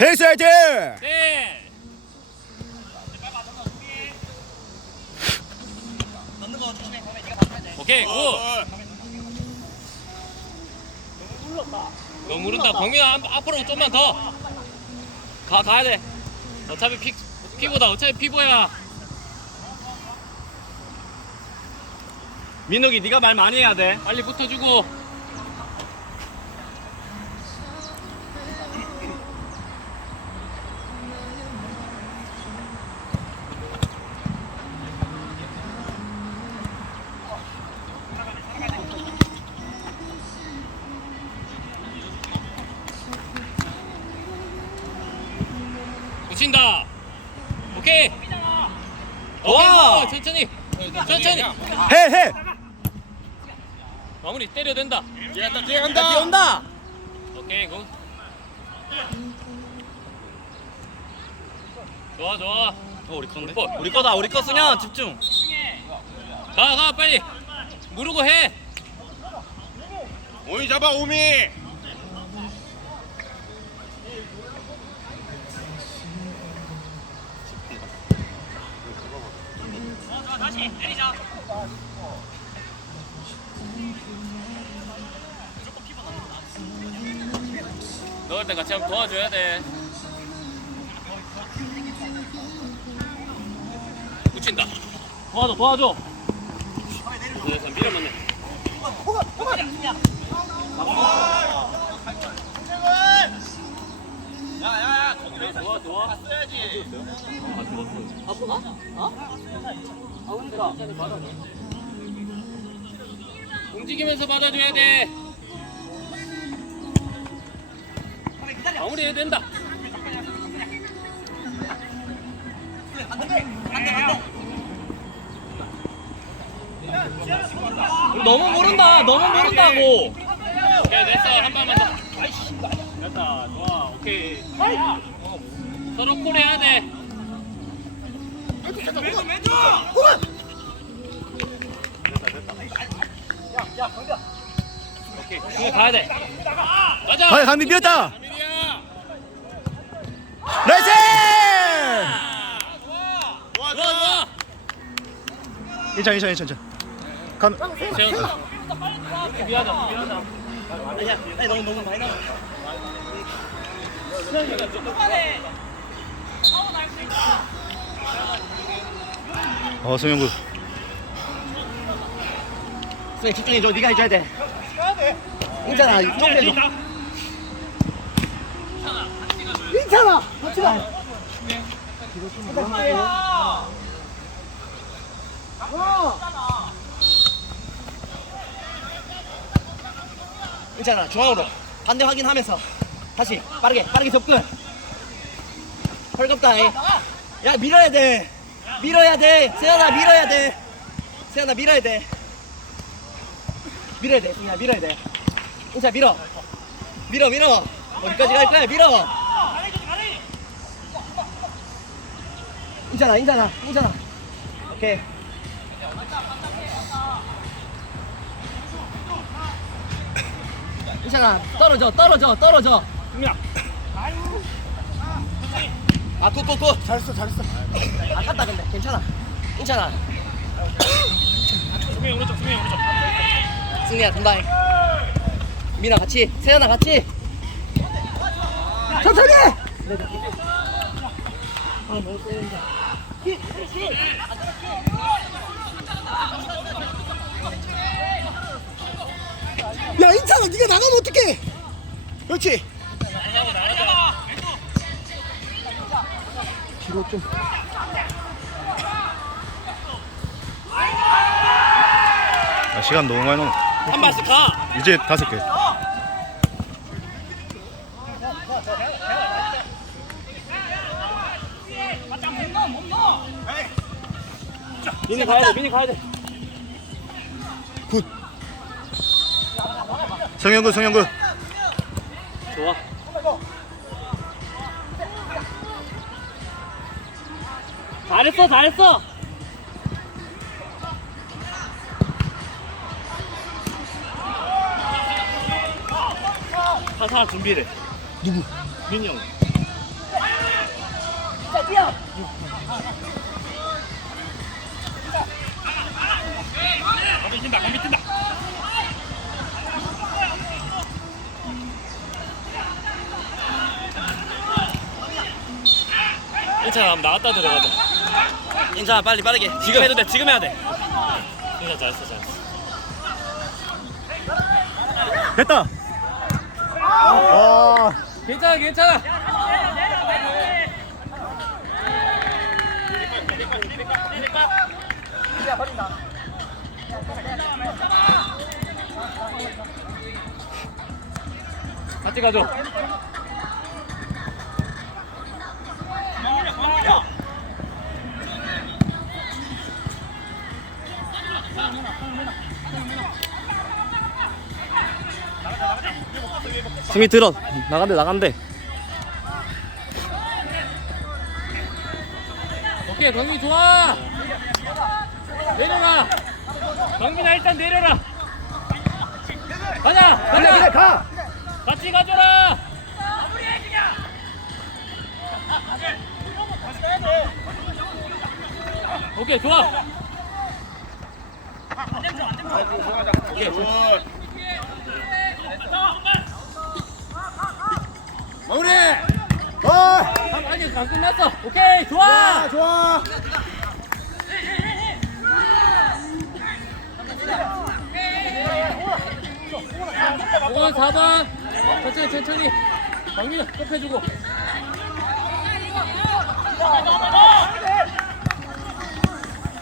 헤이스 화이팅! 네. 오케이 굿. 너무 무른다. 범민아 앞- 앞으로 좀만 더. 가 가야 돼. 어차피 피 피보다 어차피 피보야. 민욱이 네가 말 많이 해야 돼. 빨리 붙어주고. 붙인다. 오케이. 와! 천천히. 천천히. 해 해! 마무리 때려 된다. 뒤에 간다. 뒤에 간다. 뒤에 온다. 오케이 굿. 좋아 좋아. 어 우리 건데. 볼. 우리 거다. 우리 거 승현 집중. 가 가 빨리. 무르고 해. 오이 잡아 오미 넣을 때 같이 한번 도와줘야 돼. 붙인다. 도와줘 도와줘. 그래서 밀어넣네. 좋아 좋아. 움직이면서 받아줘야 돼. 마무리해야 된다. 너무 모른다. 너무 모른다고. 오케이 됐어 한 발만 더. 됐다 좋아 오케이. 어, 서로 콜 해야 돼. 오케이 그거 가야 돼. 가자. 가 감비 비었다! 민이야. 나이스! 좋아 좋아. 괜찮아 괜찮아 괜찮아 감 세훈. 미안하다 미안하다. 아니 너무 너무 많이 나. 어 성영구 승현 집중해 줘. 네가 해줘야 돼. 인잖아. 이쪽 해줘. 인잖아. 같이 가. 있잖아 중앙으로 반대 확인하면서 다시 빠르게 빠르게 접근 헐겁다 이. 야 밀어야 돼 밀어야 돼. 세연아 밀어야 돼. 세연아 밀어야 돼. 밀어야 돼. 승현아 밀어야 돼. 인차 밀어. 밀어 밀어. 어디까지 갈 거야? 밀어. 인잖아 인잖아 인잖아 오케이. 인찬아 떨어져 떨어져 떨어져 아 굿굿굿 잘했어 잘했어. 아깝다 근데. 괜찮아. 인찬아. 수미 오른쪽 수미 오른쪽. 승리야 금방 미나 같이. 세연아 같이. 천천히! 아 너무 세는다 야 인찬아 네가 나가면 어떡해? 그렇지 뒤로 좀. 아, 시간 너무 많이 남았 한 발씩 가. 이제 다섯 개. 민이 가야 돼 민이 가야 돼. 성영구 성영구 좋아 잘했어 잘했어. 하사 준비를. 누구? 민이 형. 뛰어. 괜찮아 그럼 나갔다 들어가자 괜찮아 빨리 빠르게. 지금 해도 돼 지금 해야 돼. 진짜 잘했어 잘했어. 됐다. 아, 괜찮아 괜찮아. 같이 가죠 승희 들어. 나간대 나간대. 오케이 경민 좋아. 내려라 경민아 일단 내려라 가자 가자. 가. 같이 가줘라. 오케이 좋아 마무리. 어. 아니 안 끝났어. 오케이 좋아! 좋아. 오번 4번. 천천히 천천히. 강민아 급해주고.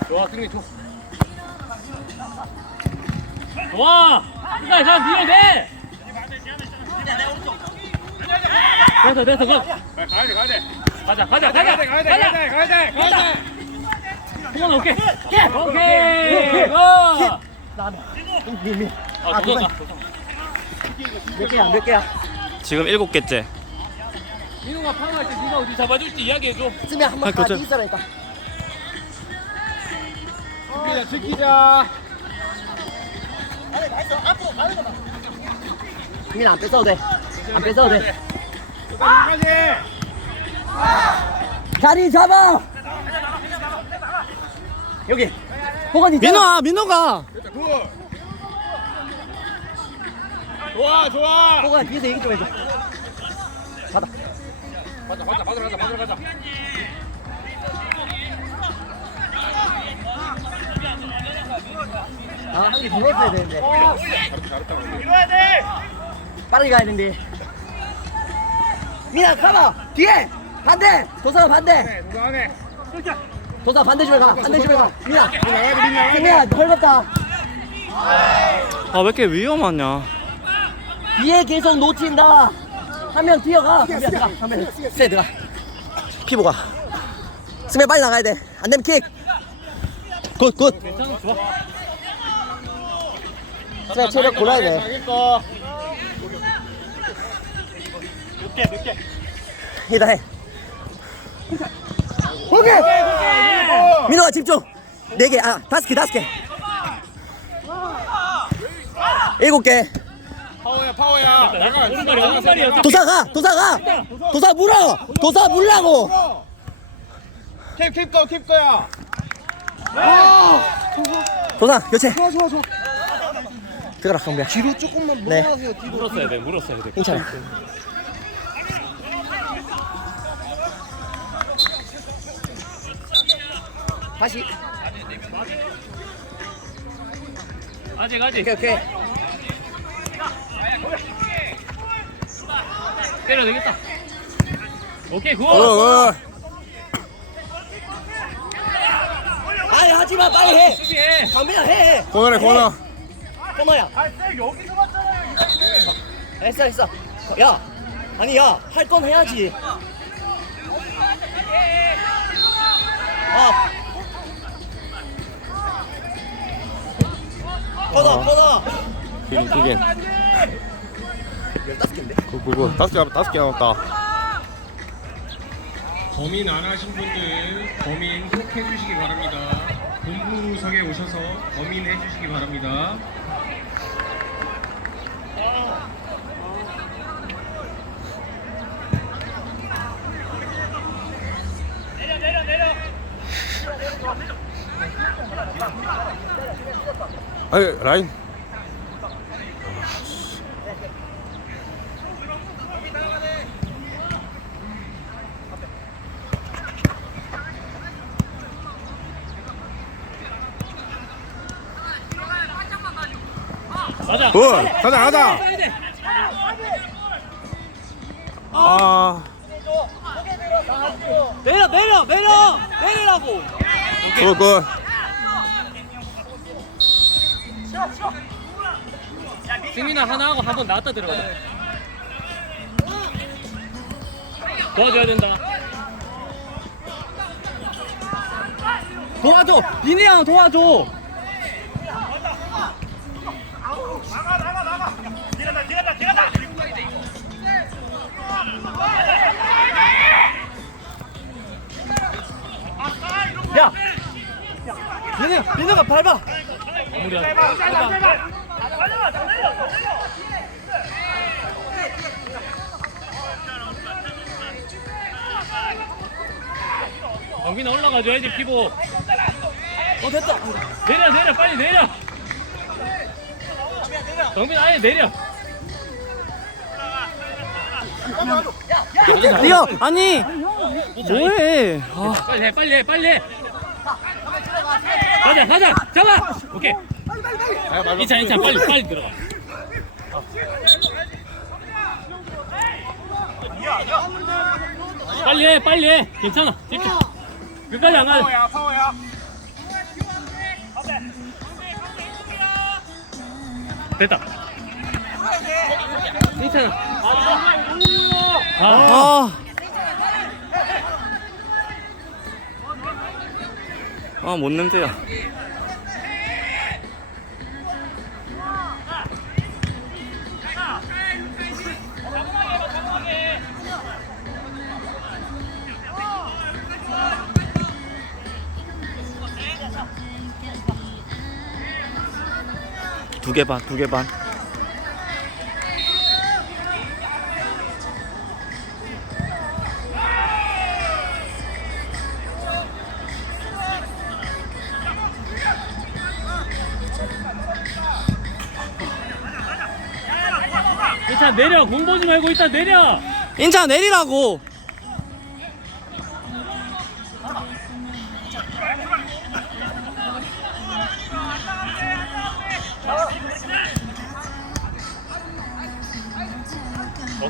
좋아 승리 좋아 좋아. 끝까지 가 밀어내 됐어 됐어 가 가야 돼, 가야 돼. 가자 가자 가자 가야 돼, 가자 가야 돼, 가야 돼. 가자 그만 오케이 오케이 고 아, 도전 가. 몇 개야 몇 개야 지금 일곱 개째. 민호가 파워할 때 네가 어디 잡아줄지 이야기해줘. 승희 한번 아, 그렇죠. 있어라니까 지키자, 지키자. 승희 안 뺏어도 돼 안 뺏어도 돼 끝까지. 자리 잡아. 여기. 호건이 민호아. 민호가. 좋아, 좋아. 호건아 뒤에서 얘기 좀 해줘. 받아. 가자, 가자, 가자, 가자, 가자, 가자. 아한개 걸었어야 되는데. 이뤄야 돼. 빠르게 가야 되는데 민아 가봐. 뒤에. 반대. 도사가 반대. 안에. 도사 반대 줄에 가. 반대 줄에 가. 민아 승희야 헐겁다. 아, 왜 이렇게 위험하냐? 뒤에 계속 놓친다. 한 명 뛰어가. 승희야 들어가 한명 세 들어가. 피보가. 승희 빨리 나가야 돼 안 되면 킥굿굿. 괜찮아, 좋아. 승희 체력 골라야 돼. 자기 거. 이다 해. 오케이! 민호가 집중. 네 개 아 다섯 개 다섯 개. 일곱 개. 파워야, 파워야. 나가, 오른발이, 오른발이야. 도사 가 도사 가. 도사 물어. 도사 물라고. 킵, 킵 거, 킵 거야. 도사 교체. 좋아 좋아 좋아. 들어가라 강비야. 뒤로 조금만 네. 물었어야 돼, 물었어야 돼. 괜찮아 다시 아직, 아직. 오케이 오케이 때려 되겠다. 오케이, 굿. 아니 하지마 빨리 해 수비해. 강비야 해 코너래, 코너. 코너야 여기서 봤잖아요 했어 했어 야 아니 야할 건 해야지 아 코너 코너 기린, 기린. 열다섯 개인데 그거 다섯 개, 다섯 개 남았다. 범인 안 하신 분들 범인 꼭 해주시기 바랍니다. 본부석에 오셔서 범인 해주시기 바랍니다. 아니 라인 맞아. 굿 가자 가자 가야 돼. 아 내려 내려 내려 내리라고 굿굿 승민아 하나 하고 한 번 나왔다 들어가자. 도와줘야 된다. 도와줘 민이 형 도와줘 야 민우 민우가 밟아 마무리하자. 영빈아 올라가줘야지 피고. 어 됐다 내려 내려 빨리 내려. 영빈 아예 내려. 뛰어 아니 뭐해 빨리 해 빨리 해 빨리 해. 가자 가자 잡아. 오케이. 이차 이차 빨리 빨리 들어가. 빨리 해 빨리 해 괜찮아 집중. 끝까지 안 가자. 됐다. 괜찮아. 아, 아. 아, 뭔 냄새야. 두 개 반, 두 개 반. 괜찮아 내려 공 보지 말고 일단 내려. 인자 내리라고.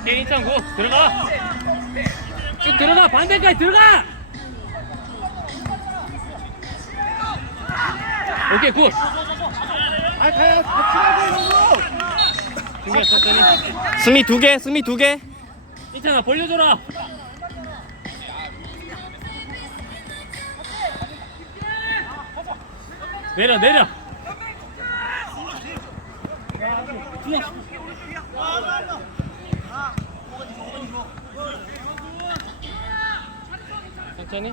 오케이 인창 고 들어가. 쭉 들어가 반대까지 들어가. 오케이 굿. 아 가요 같이 천천히. 스미 두 개, 스미 두 개. 인창아 벌려줘라. 내려 내려. 천천히.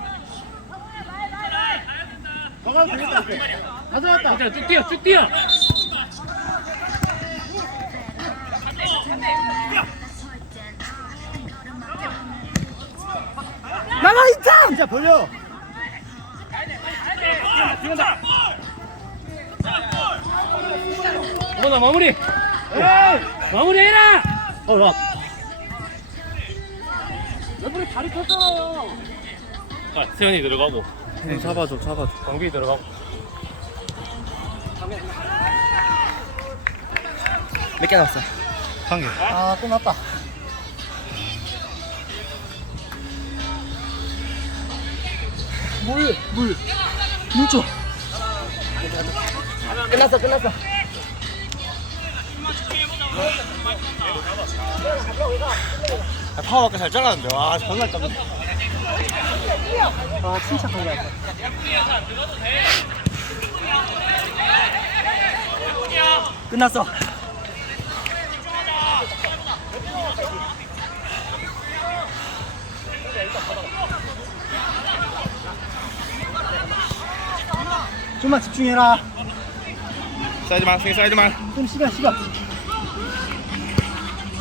괜찮아 쭉 뛰어 쭉 뛰어. 나가 인자. 진짜 벌려 어머나 마무리. 마무리해라. 어, 와. 자 세현이 들어가고 잡아줘, 잡아줘. 정비 들어가고. 몇개 남았어? 한 개. 아, 끝났다. 물, 물. 물 줘. 끝났어, 끝났어. 아, 파워밖에 잘 잘랐는데 와 정말 깜짝 아, 침 착하게 할 거야. 끝났어. 좀만 집중해라. 사이드만 승희 사이드만 좀 시간, 시간.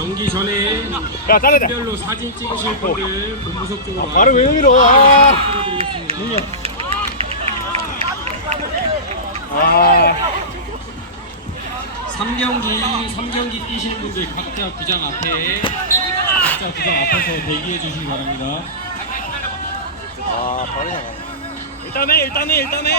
경기 전에 야 잘라야 돼 별로 사진 찍으실 분들 본부석 쪽으로 아, 발을 왜 여기로? 아, 드리겠습니다. 아. 3경기 3경기 뛰시는 분들 각자 구장 앞에 각자 구장 앞에서 대기해 주시기 바랍니다. 아 발이 나가. 일단 해 일단 해 일단 해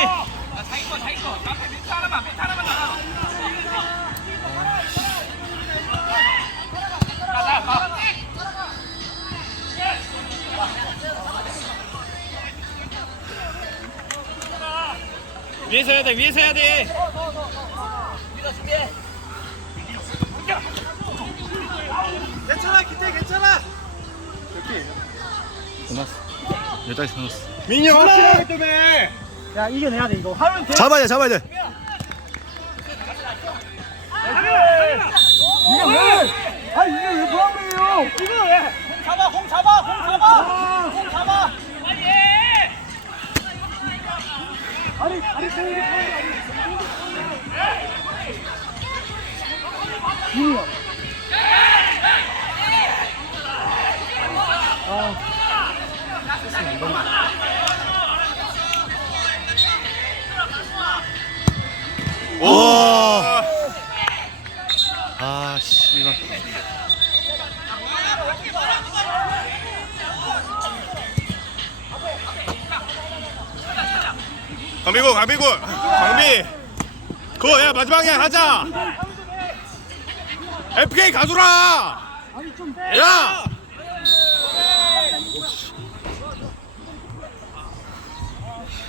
위에서 해야 돼 위에서 해야 돼. 괜찮아 기태 괜찮아. 끝났어. 여기까지 끝났어. 민이 형 확실하기 때문에 야 이겨내야 돼 이거. 하면 돼. 잡아야 돼 잡아야 돼. 이게 왜? 아 이게 왜 포함이에요? 이거 왜? 공 잡아 공 잡아 공 잡아 공 잡아 아니 아니 세우기 이거 와. 강비구, 강비구, 강비. 그거 야 마지막이야 하자. FK 가주라. 야.